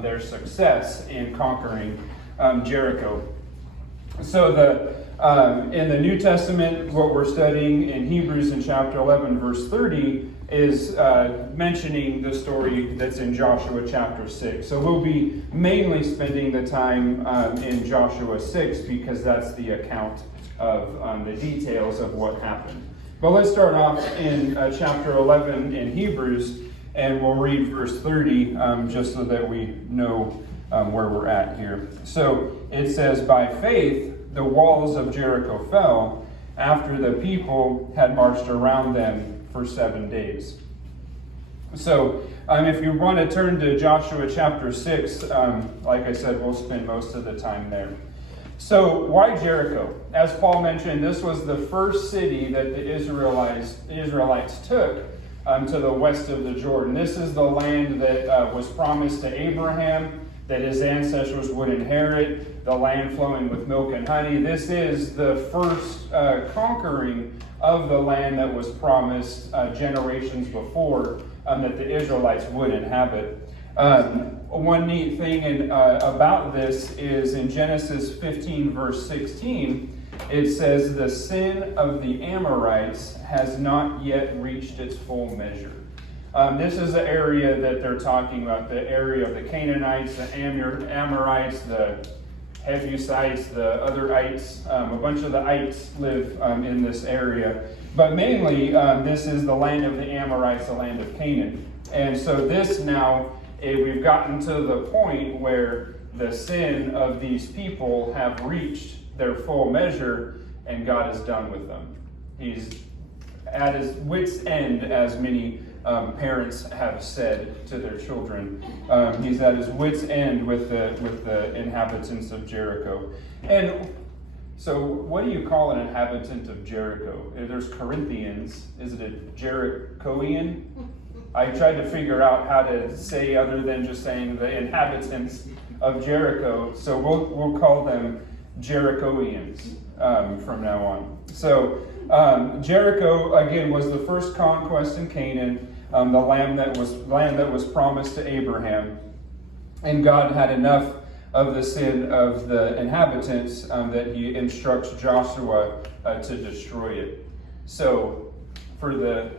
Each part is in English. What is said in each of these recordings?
their success in conquering Jericho. So in the New Testament, what we're studying in Hebrews in chapter 11, verse 30, is mentioning the story that's in Joshua chapter 6. So we'll be mainly spending the time in Joshua 6 because that's the account of the details of what happened. But let's start off in chapter 11 in Hebrews, and we'll read verse 30 just so that we know where we're at here. So it says, "By faith the walls of Jericho fell after the people had marched around them for 7 days." So if you want to turn to Joshua chapter 6, like I said, we'll spend most of the time there. So why Jericho? As Paul mentioned, this was the first city that the Israelites took to the west of the Jordan. This is the land that was promised to Abraham, that his ancestors would inherit, the land flowing with milk and honey. This is the first conquering of the land that was promised generations before that the Israelites would inhabit. One neat thing about this is in Genesis 15, verse 16, it says, "The sin of the Amorites has not yet reached its full measure." This is the area that they're talking about, the area of the Canaanites, the Amorites, the Jebusites, the other ites. A bunch of the ites live in this area. But mainly, this is the land of the Amorites, the land of Canaan. And so this now, we've gotten to the point where the sin of these people have reached their full measure, and God is done with them. He's at his wit's end, as many parents have said to their children. He's at his wit's end with the inhabitants of Jericho. And so what do you call an inhabitant of Jericho? There's Corinthians. Is it a Jerichoan? I tried to figure out how to say other than just saying the inhabitants of Jericho. So we'll call them Jerichoans from now on. So Jericho, again, was the first conquest in Canaan, the land that was promised to Abraham. And God had enough of the sin of the inhabitants that he instructs Joshua to destroy it. So for the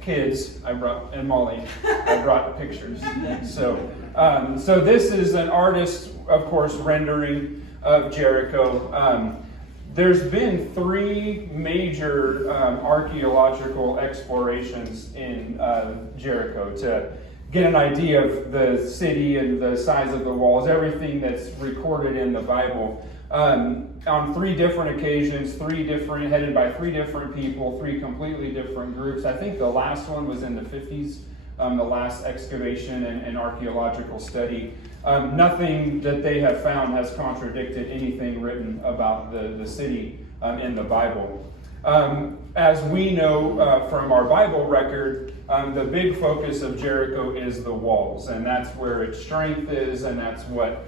kids, and Molly, I brought pictures. So this is an artist, of course, rendering of Jericho. There's been 3 major archaeological explorations in Jericho to get an idea of the city and the size of the walls, everything that's recorded in the Bible. On 3 different occasions, headed by 3 different people, 3 completely different groups. I think the last one was in the 50s, the last excavation and archaeological study. Nothing that they have found has contradicted anything written about the city in the Bible. As we know from our Bible record, the big focus of Jericho is the walls, and that's where its strength is, and that's what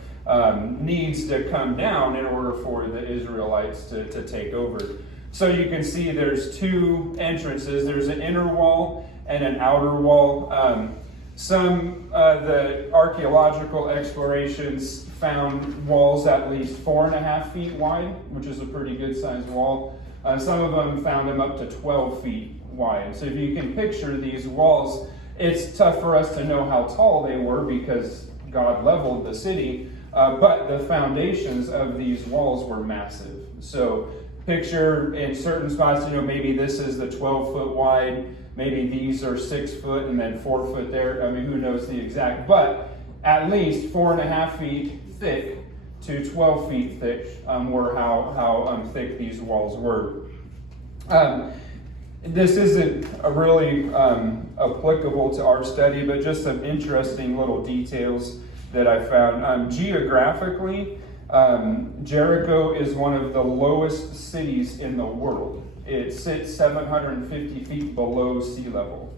needs to come down in order for the Israelites to take over. So you can see there's 2 entrances. There's an inner wall and an outer wall. The archaeological explorations found walls at least 4.5 feet wide, which is a pretty good sized wall. Some of them found them up to 12 feet wide. So if you can picture these walls, it's tough for us to know how tall they were because God leveled the city, but the foundations of these walls were massive. So picture in certain spots, maybe this is the 12-foot wide, maybe these are 6 foot and then 4 foot there. I mean, who knows the exact, but at least 4.5 feet thick to 12 feet thick were how thick these walls were. This isn't really applicable to our study, but just some interesting little details that I found. Geographically, Jericho is one of the lowest cities in the world. It sits 750 feet below sea level.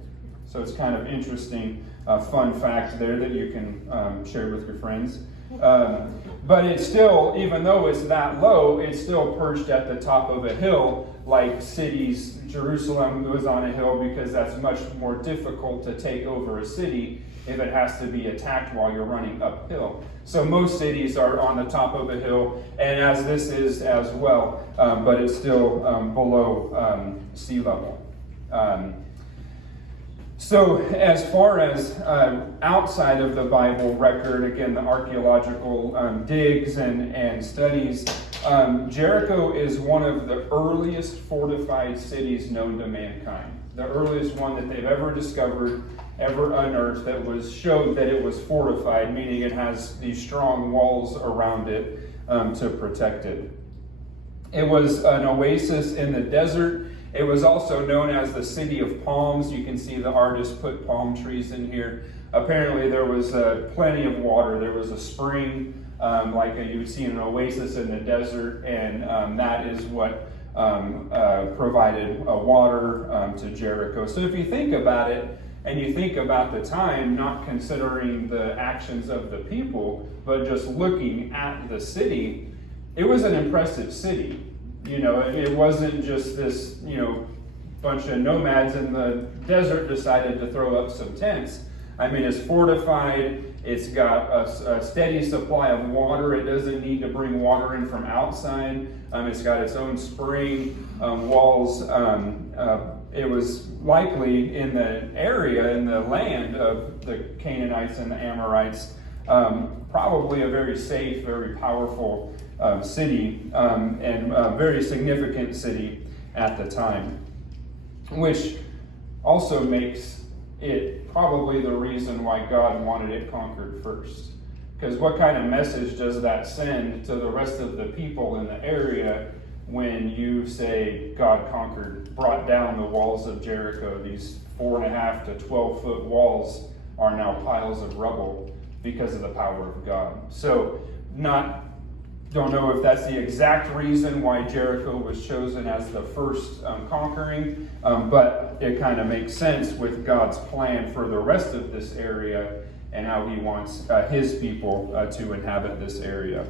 So it's kind of interesting, fun fact there that you can share with your friends. But it's still, even though it's that low, it's still perched at the top of a hill, like cities. Jerusalem was on a hill because that's much more difficult to take over a city if it has to be attacked while you're running uphill. So most cities are on the top of a hill, and as this is as well, but it's still below sea level. So as far as outside of the Bible record, again, the archaeological digs and studies, Jericho is one of the earliest fortified cities known to mankind. The earliest one that they've ever discovered, ever unearthed, that showed that it was fortified, meaning it has these strong walls around it to protect it. It was an oasis in the desert. It was also known as the City of Palms. You can see the artist put palm trees in here. Apparently there was plenty of water. There was a spring, you would see in an oasis in the desert, and that is what provided water to Jericho. So if you think about it, and you think about the time, not considering the actions of the people, but just looking at the city, it was an impressive city. It wasn't just this, bunch of nomads in the desert decided to throw up some tents. I mean, it's fortified. It's got a steady supply of water. It doesn't need to bring water in from outside. It's got its own spring walls. It was likely in the area, in the land of the Canaanites and the Amorites, probably a very safe, very powerful city, and a very significant city at the time, which also makes it probably the reason why God wanted it conquered first. Because what kind of message does that send to the rest of the people in the area when you say God brought down the walls of Jericho? These 4.5 to 12-foot walls are now piles of rubble because of the power of God. So, don't know if that's the exact reason why Jericho was chosen as the first conquering, but it kind of makes sense with God's plan for the rest of this area and how he wants his people to inhabit this area.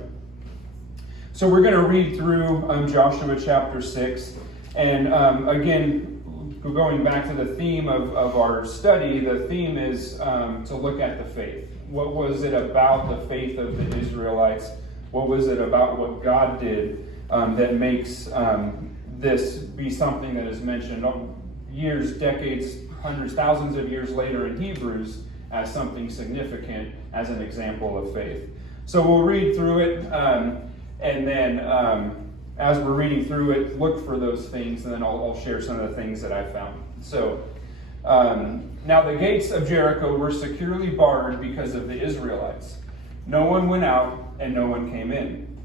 So we're going to read through Joshua chapter 6. And again, going back to the theme of our study, the theme is to look at the faith. What was it about the faith of the Israelites? What was it about what God did that makes this be something that is mentioned years, decades, hundreds, thousands of years later in Hebrews as something significant, as an example of faith? So we'll read through it, and then as we're reading through it, look for those things, and then I'll share some of the things that I found. So, now the gates of Jericho were securely barred because of the Israelites. No one went out, and no one came in.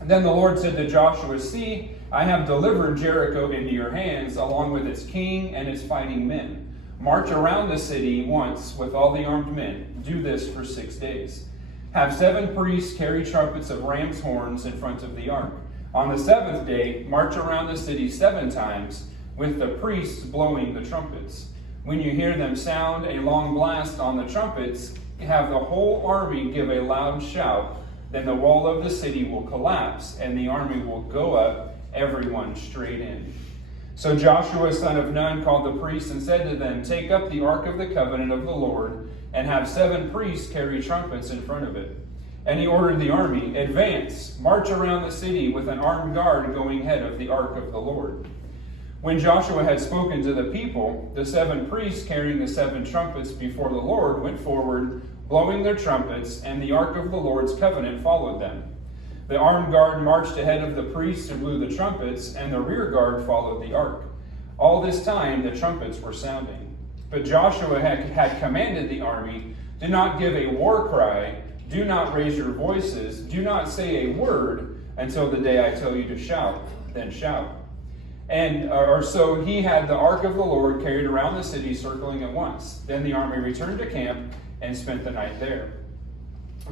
And then the Lord said to Joshua, "See, I have delivered Jericho into your hands, along with its king and its fighting men. March around the city once with all the armed men. Do this for 6 days. Have 7 priests carry trumpets of ram's horns in front of the ark. On the 7th day, march around the city 7 times, with the priests blowing the trumpets. When you hear them sound a long blast on the trumpets, have the whole army give a loud shout. Then the wall of the city will collapse, and the army will go up, everyone straight in." So Joshua, son of Nun, called the priests and said to them, "Take up the ark of the covenant of the Lord, and have 7 priests carry trumpets in front of it." And he ordered the army, "Advance, march around the city with an armed guard going ahead of the ark of the Lord." When Joshua had spoken to the people, the 7 priests carrying the 7 trumpets before the Lord went forward, blowing their trumpets, and the ark of the Lord's covenant followed them. The armed guard marched ahead of the priests who blew the trumpets, and the rear guard followed the ark. All this time the trumpets were sounding. But Joshua had commanded the army, "Do not give a war cry, do not raise your voices, do not say a word until the day I tell you to shout, then shout." So he had the ark of the Lord carried around the city, circling it once. Then the army returned to camp and spent the night there.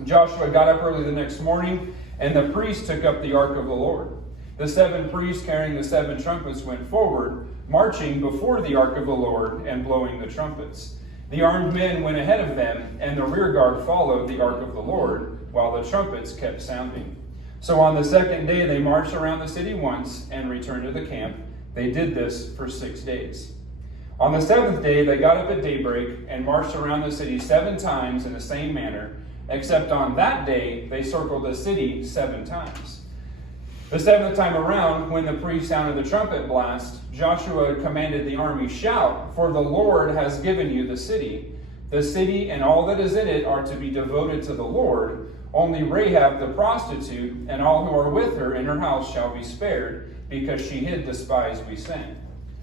Joshua got up early the next morning, and the priests took up the ark of the Lord. The 7 priests carrying the 7 trumpets went forward, marching before the ark of the Lord and blowing the trumpets. The armed men went ahead of them, and the rear guard followed the ark of the Lord, while the trumpets kept sounding. So on the 2nd day they marched around the city once and returned to the camp. They did this for 6 days. On the seventh day they got up at daybreak and marched around the city 7 times in the same manner, except on that day they circled the city 7 times. The 7th time around, when the priest sounded the trumpet blast, Joshua commanded the army, "Shout, for the Lord has given you the city. The city and all that is in it are to be devoted to the Lord. Only Rahab the prostitute and all who are with her in her house shall be spared, because she hid the spies we sent.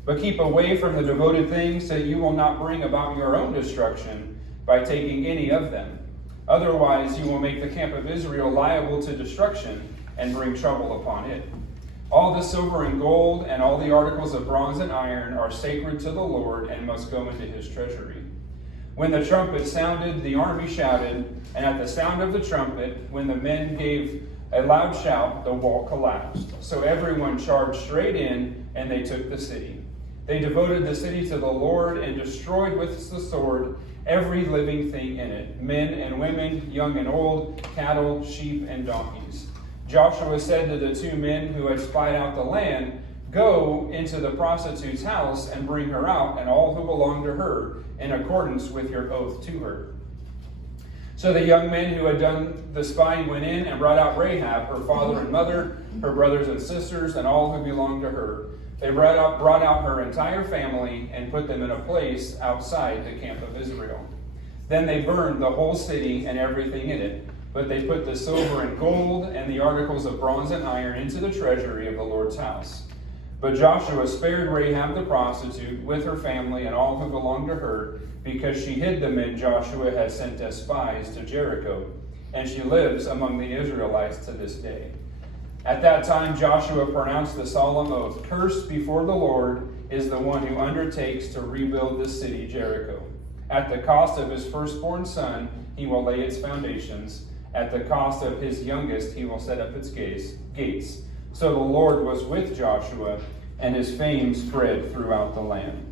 But keep away from the devoted things, so that you will not bring about your own destruction by taking any of them. Otherwise you will make the camp of Israel liable to destruction and bring trouble upon it. All the silver and gold and all the articles of bronze and iron are sacred to the Lord and must go into his treasury." When the trumpet sounded, the army shouted, and at the sound of the trumpet, when the men gave a loud shout, the wall collapsed. So everyone charged straight in, and they took the city. They devoted the city to the Lord and destroyed with the sword every living thing in it, men and women, young and old, cattle, sheep, and donkeys. Joshua said to the 2 men who had spied out the land, "Go into the prostitute's house and bring her out and all who belong to her, in accordance with your oath to her." So the young men who had done the spying went in and brought out Rahab, her father and mother, her brothers and sisters, and all who belonged to her. They brought out her entire family and put them in a place outside the camp of Israel. Then they burned the whole city and everything in it, but they put the silver and gold and the articles of bronze and iron into the treasury of the Lord's house. But Joshua spared Rahab the prostitute with her family and all who belonged to her, because she hid the men Joshua had sent as spies to Jericho, and she lives among the Israelites to this day. At that time Joshua pronounced the solemn oath, "Cursed before the Lord is the one who undertakes to rebuild the city Jericho. At the cost of his firstborn son he will lay its foundations. At the cost of his youngest he will set up its gates." So the Lord was with Joshua, and his fame spread throughout the land.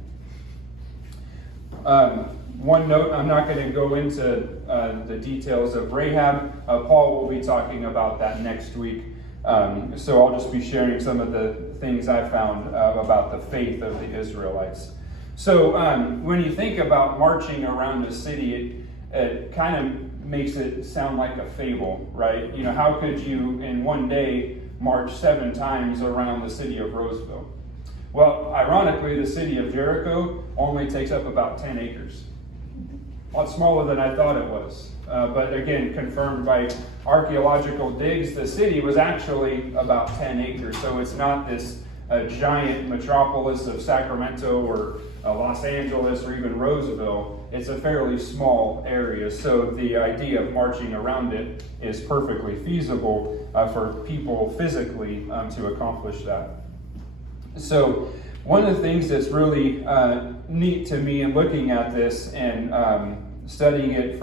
One note, I'm not going to go into the details of Rahab. Paul will be talking about that next week. So I'll just be sharing some of the things I found about the faith of the Israelites. So when you think about marching around the city, it kind of makes it sound like a fable, right? You know, how could you in one day march 7 times around the city of Roseville? Well, ironically, the city of Jericho only takes up about 10 acres. A lot smaller than I thought it was. But again, confirmed by archaeological digs, the city was actually about 10 acres. So it's not this giant metropolis of Sacramento or Los Angeles or even Roseville. It's a fairly small area. So the idea of marching around it is perfectly feasible for people physically to accomplish that. So one of the things that's really neat to me in looking at this and studying it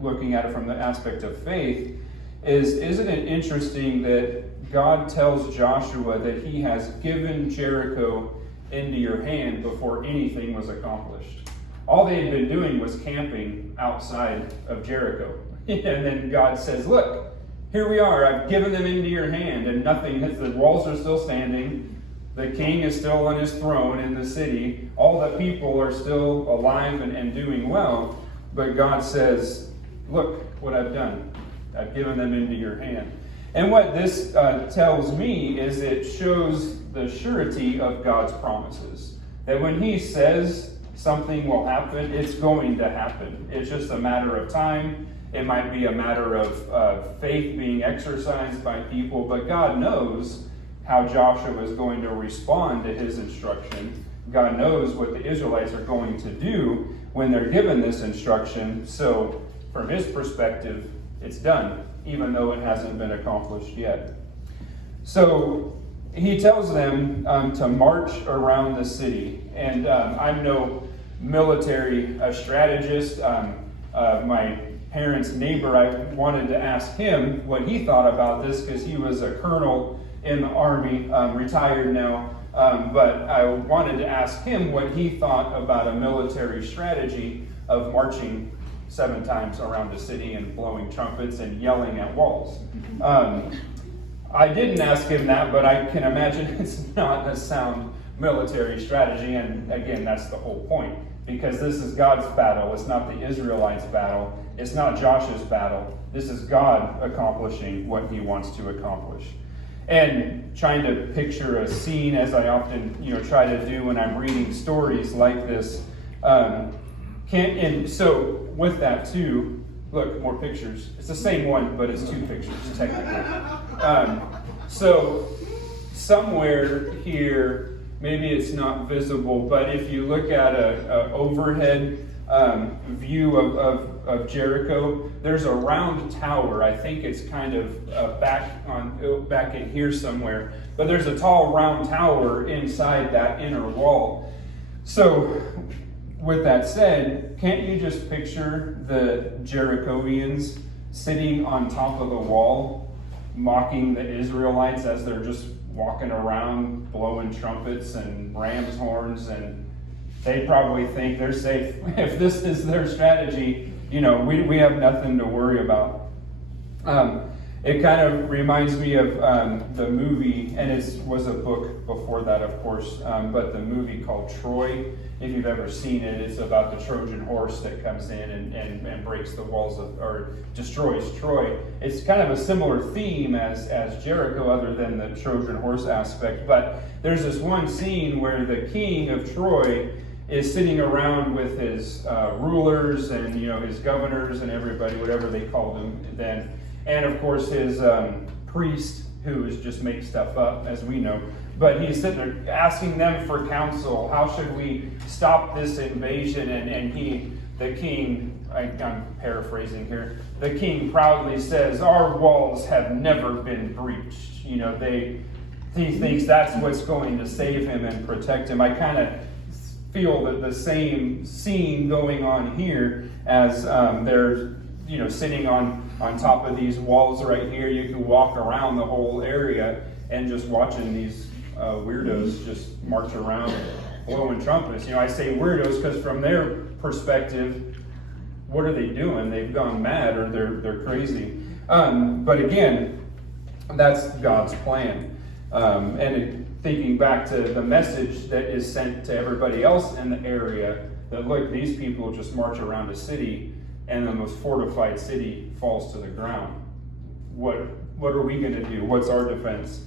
looking at it from the aspect of faith is, isn't it interesting that God tells Joshua that he has given Jericho into your hand before anything was accomplished? All they had been doing was camping outside of Jericho. And then God says, "Look, here we are. I've given them into your hand," and nothing has, the walls are still standing. The king is still on his throne in the city. All the people are still alive and doing well. But God says, "Look what I've done. I've given them into your hand." And what this tells me is it shows the surety of God's promises. That when he says something will happen, it's going to happen. It's just a matter of time. It might be a matter of faith being exercised by people. But God knows how Joshua is going to respond to his instruction. God knows what the Israelites are going to do when they're given this instruction. So from his perspective, it's done, even though it hasn't been accomplished yet. So he tells them to march around the city. And I'm no military strategist. My parents' neighbor, I wanted to ask him what he thought about this, because he was a colonel in the Army, retired now. But I wanted to ask him what he thought about a military strategy of marching 7 times around the city and blowing trumpets and yelling at walls. I didn't ask him that, but I can imagine it's not a sound military strategy. And again, that's the whole point, because this is God's battle. It's not the Israelites' battle. It's not Josh's battle. This is God accomplishing what he wants to accomplish. And trying to picture a scene, as I often try to do when I'm reading stories like this. And so with that too, look, more pictures. It's the same one, but it's two pictures technically. So somewhere here, maybe it's not visible, but if you look at a overhead view of Jericho, there's a round tower. I think it's kind of back in here somewhere, but there's a tall round tower inside that inner wall. So with that said, can't you just picture the Jerichoians sitting on top of the wall, mocking the Israelites as they're just walking around blowing trumpets and ram's horns, and they probably think they're safe. If this is their strategy, we have nothing to worry about. It kind of reminds me of the movie, and it was a book before that, of course, but the movie called Troy. If you've ever seen it, it's about the Trojan horse that comes in and breaks the walls or destroys Troy. It's kind of a similar theme as Jericho, other than the Trojan horse aspect. But there's this one scene where the king of Troy is sitting around with his rulers and his governors and everybody, whatever they called them then, and of course his priest, who just makes stuff up, as we know. But he's sitting there asking them for counsel. How should we stop this invasion? And the king, I'm paraphrasing here, the king proudly says, "Our walls have never been breached." He thinks that's what's going to save him and protect him. I kind of feel that the same scene going on here as they're sitting on top of these walls right here. You can walk around the whole area and just watching these weirdos just march around blowing trumpets. I say weirdos because from their perspective, what are they doing? They've gone mad, or they're crazy. But again, that's God's plan. Thinking back to the message that is sent to everybody else in the area, that look, these people just march around a city, and the most fortified city falls to the ground. What are we going to do? What's our defense?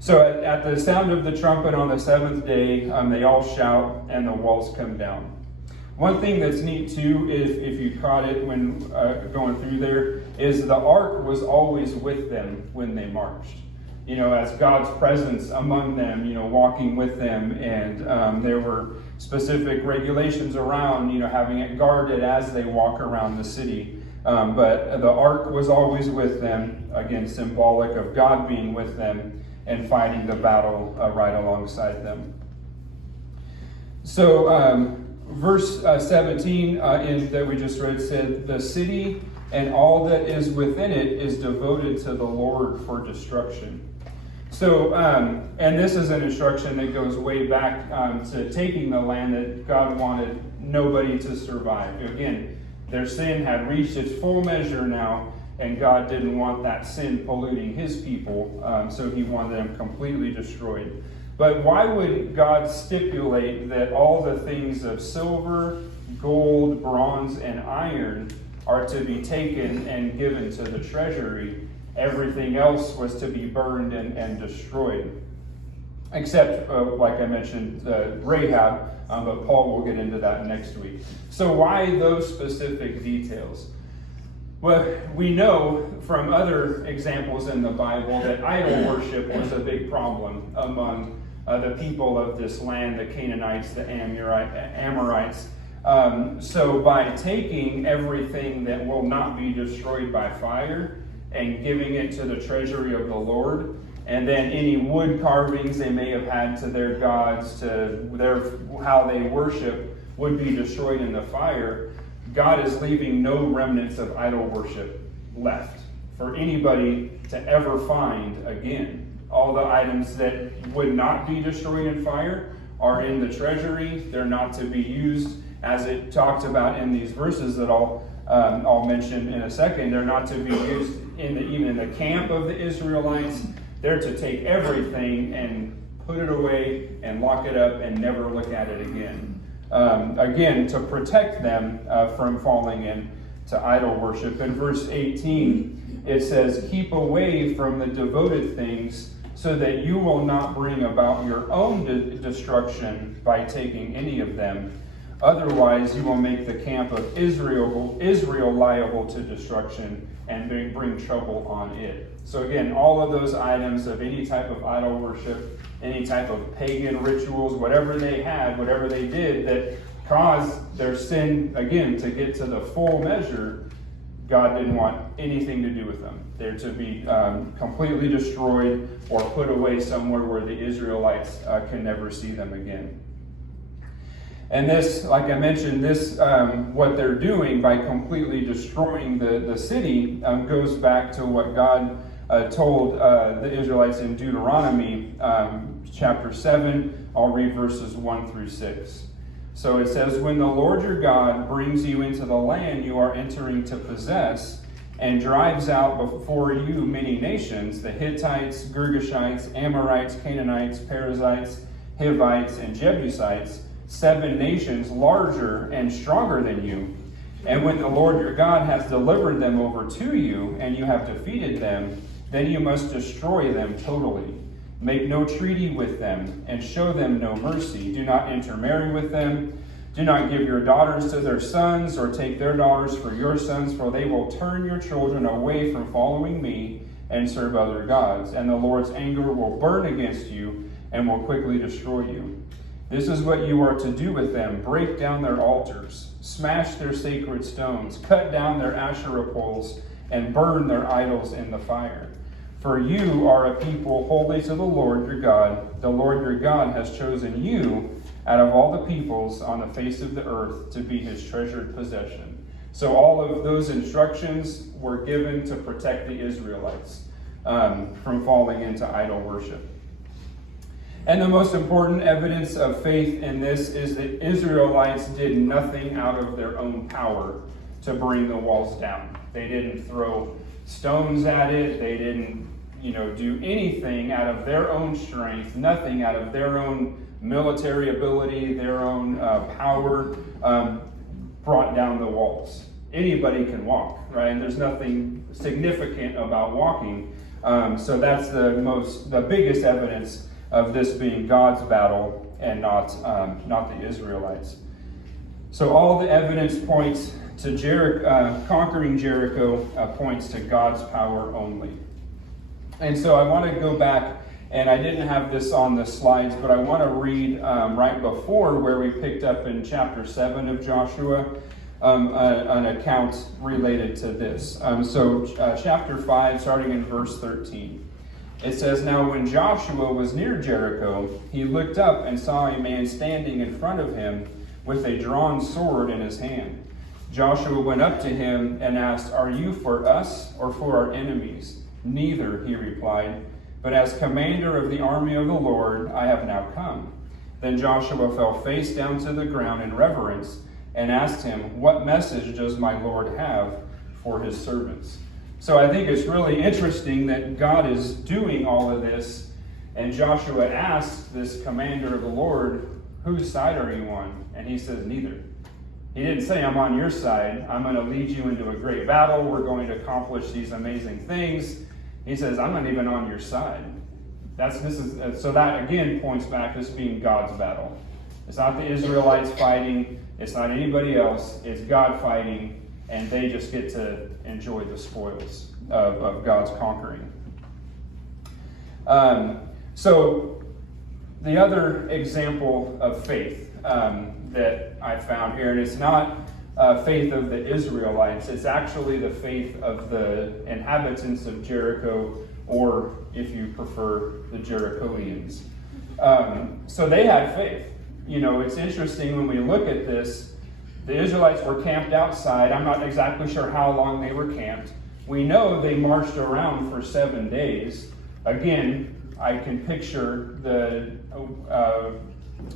So at the sound of the trumpet on the seventh day, they all shout, and the walls come down. One thing that's neat too, if you caught it when going through there, is the ark was always with them when they marched. As God's presence among them, walking with them, and there were specific regulations around, having it guarded as they walk around the city. But the ark was always with them, again, symbolic of God being with them and fighting the battle right alongside them. So verse 17 that we just read said, "The city and all that is within it is devoted to the Lord for destruction." So, and this is an instruction that goes way back to taking the land that God wanted nobody to survive. Again, their sin had reached its full measure now, and God didn't want that sin polluting his people, so he wanted them completely destroyed. But why would God stipulate that all the things of silver, gold, bronze, and iron are to be taken and given to the treasury? Everything else was to be burned and destroyed. Except, like I mentioned, Rahab, but Paul will get into that next week. So why those specific details? Well, we know from other examples in the Bible that idol worship was a big problem among the people of this land, the Canaanites, the Amorites. So by taking everything that will not be destroyed by fire and giving it to the treasury of the Lord, and then any wood carvings they may have had to their gods, to how they worship, would be destroyed in the fire, God is leaving no remnants of idol worship left for anybody to ever find again. All the items that would not be destroyed in fire are in the treasury. They're not to be used, as it talks about in these verses that I'll mention in a second. They're not to be used even in the camp of the Israelites. They're to take everything and put it away and lock it up and never look at it again. Again, to protect them from falling into idol worship. In verse 18, it says, keep away from the devoted things so that you will not bring about your own destruction by taking any of them. Otherwise, you will make the camp of Israel liable to destruction and bring trouble on it. So again, all of those items of any type of idol worship, any type of pagan rituals, whatever they had, whatever they did that caused their sin, again, to get to the full measure, God didn't want anything to do with them. They're to be completely destroyed or put away somewhere where the Israelites can never see them again. And this, like I mentioned, this what they're doing by completely destroying the city goes back to what God told the Israelites in Deuteronomy chapter 7. I'll read verses 1 through 6. So it says, when the Lord your God brings you into the land you are entering to possess, and drives out before you many nations, the Hittites, Girgashites, Amorites, Canaanites, Perizzites, Hivites, and Jebusites, 7 nations larger and stronger than you. And when the Lord your God has delivered them over to you, and you have defeated them, then you must destroy them totally. Make no treaty with them, and show them no mercy. Do not intermarry with them. Do not give your daughters to their sons, or take their daughters for your sons, for they will turn your children away from following me and serve other gods. And the Lord's anger will burn against you, and will quickly destroy you. This is what you are to do with them. Break down their altars, smash their sacred stones, cut down their Asherah poles, and burn their idols in the fire. For you are a people holy to the Lord your God. The Lord your God has chosen you out of all the peoples on the face of the earth to be his treasured possession. So all of those instructions were given to protect the Israelites from falling into idol worship. And the most important evidence of faith in this is that Israelites did nothing out of their own power to bring the walls down. They didn't throw stones at it. They didn't, do anything out of their own strength, nothing out of their own military ability, their own power brought down the walls. Anybody can walk, right? And there's nothing significant about walking. So that's the biggest evidence of this being God's battle and not the Israelites. So all the evidence points to Jericho, conquering Jericho points to God's power only. And so I want to go back, and I didn't have this on the slides, but I want to read right before where we picked up in chapter 7 of Joshua, an account related to this. So chapter 5, starting in verse 13. It says, now when Joshua was near Jericho, he looked up and saw a man standing in front of him with a drawn sword in his hand. Joshua went up to him and asked, are you for us or for our enemies? Neither, he replied, but as commander of the army of the Lord, I have now come. Then Joshua fell face down to the ground in reverence and asked him, what message does my Lord have for his servants? So I think it's really interesting that God is doing all of this, and Joshua asked this commander of the Lord, whose side are you on? And he says, neither. He didn't say, I'm on your side. I'm going to lead you into a great battle. We're going to accomplish these amazing things. He says, I'm not even on your side. So that again points back to this being God's battle. It's not the Israelites fighting. It's not anybody else. It's God fighting, and they just get to enjoy the spoils of God's conquering. So the other example of faith that I found here, and it's not faith of the Israelites, it's actually the faith of the inhabitants of Jericho, or if you prefer, the Jerichoians. So they had faith. It's interesting when we look at this, the Israelites were camped outside. I'm not exactly sure how long they were camped. We know they marched around for 7 days. Again, I can picture the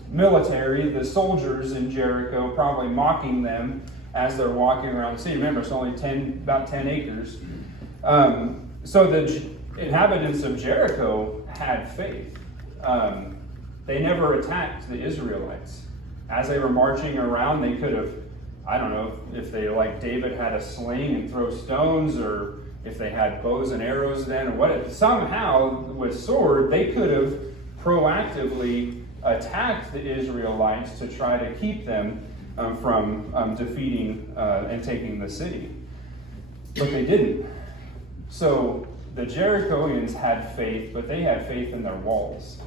military, the soldiers in Jericho, probably mocking them as they're walking around the city. Remember, it's only about 10 acres. So the inhabitants of Jericho had faith. they never attacked the Israelites. As they were marching around, they could have, I don't know if they, like David, had a sling and throw stones, or if they had bows and arrows then, or what. Somehow, with sword, they could have proactively attacked the Israelites to try to keep them from defeating and taking the city. But they didn't. So the Jerichoans had faith, but they had faith in their walls.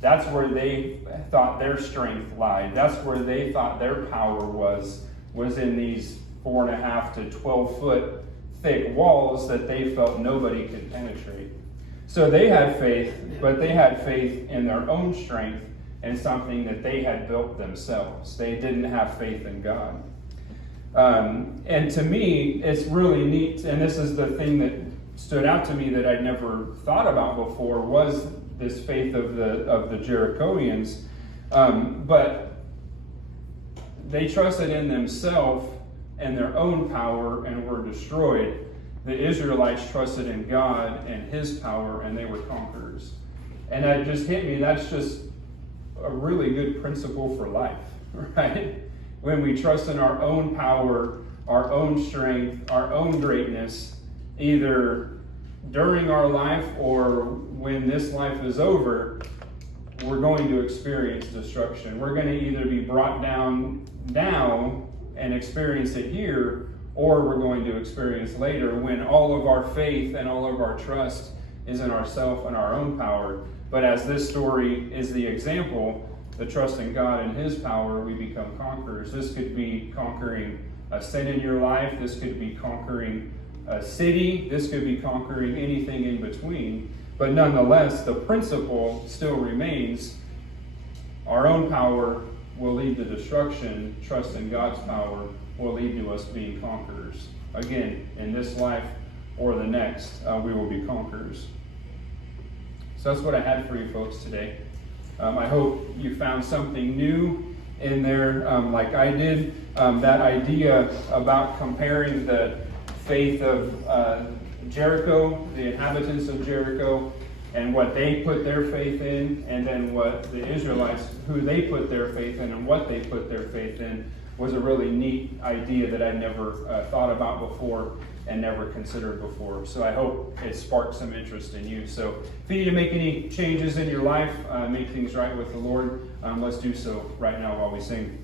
That's where they thought their strength lied. That's where they thought their power was in these 4.5 to 12 foot thick walls that they felt nobody could penetrate. So they had faith, but they had faith in their own strength and something that they had built themselves. They didn't have faith in God. And to me, it's really neat, and this is the thing that stood out to me that I'd never thought about before, was this faith of the Jerichoans. But they trusted in themselves and their own power and were destroyed. The Israelites trusted in God and his power, and they were conquerors. And that just hit me. That's just a really good principle for life, right? When we trust in our own power, our own strength, our own greatness, either during our life or when this life is over, we're going to experience destruction. We're going to either be brought down now and experience it here, or we're going to experience later when all of our faith and all of our trust is in ourselves and our own power. But as this story is the example, the trust in God and his power, we become conquerors. This could be conquering a sin in your life. This could be conquering a city. This could be conquering anything in between. But nonetheless, the principle still remains. Our own power will lead to destruction. Trust in God's power will lead to us being conquerors. Again, in this life or the next, we will be conquerors. So that's what I had for you folks today. I hope you found something new in there, like I did. That idea about comparing the faith of Jericho, the inhabitants of Jericho, and what they put their faith in, and then what the Israelites, who they put their faith in and what they put their faith in, was a really neat idea that I'd never thought about before and never considered before. So I hope it sparked some interest in you. So if you need to make any changes in your life, make things right with the Lord, let's do so right now while we sing.